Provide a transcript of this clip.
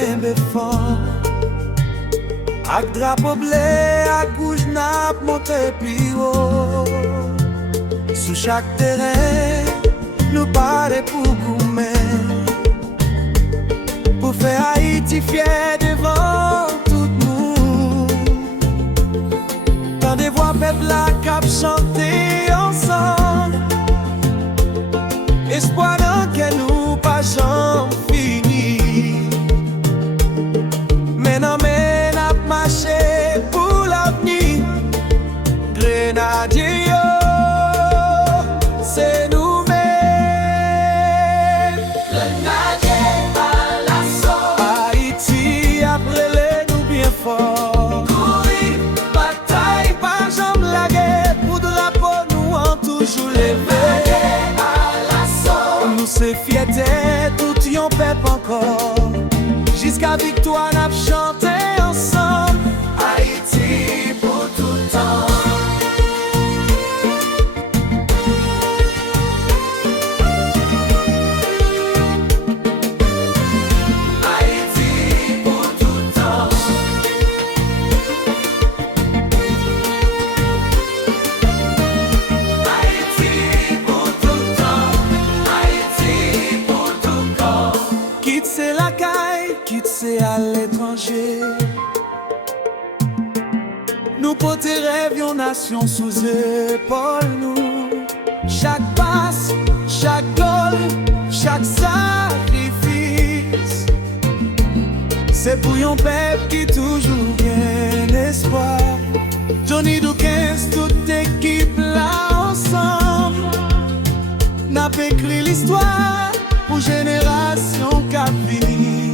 kembe fort. Ak drapeau bleu, ak rouge nap monte plus haut. Sous chaque terrain, nous parlons pour goumer, pour faire Haïti fier devant tout le monde. Dans des voix peuple la cap chanter ensemble. Espoir dans que nous pas jamais fini. Maintenant, n'a marché pour l'avenir. Grenadier, c'est nous-mêmes. Grenadier à l'assaut. Haïti, après nous bien fort. Courir, Bataille, pas jambe la guerre. Pour drapeau, nous en toujours levé. Nous c'est fierté, tout yon peuple encore. Jusqu'à victoire, n'a chanté ensemble. Haïti pour tout le temps. Haïti pour tout le temps. Haïti pour tout le temps. Haïti pour tout le corps. Quitte c'est la caille, quitte c'est à l'étranger. Nous porter rêve, yon nation sous épaule nous. Chaque passe, chaque goal, chaque sacrifice, c'est pour yon peuple qui toujours gagne espoir. Johnny Dukes, toute équipe là ensemble. N'a pas écrit l'histoire pour génération qui vit.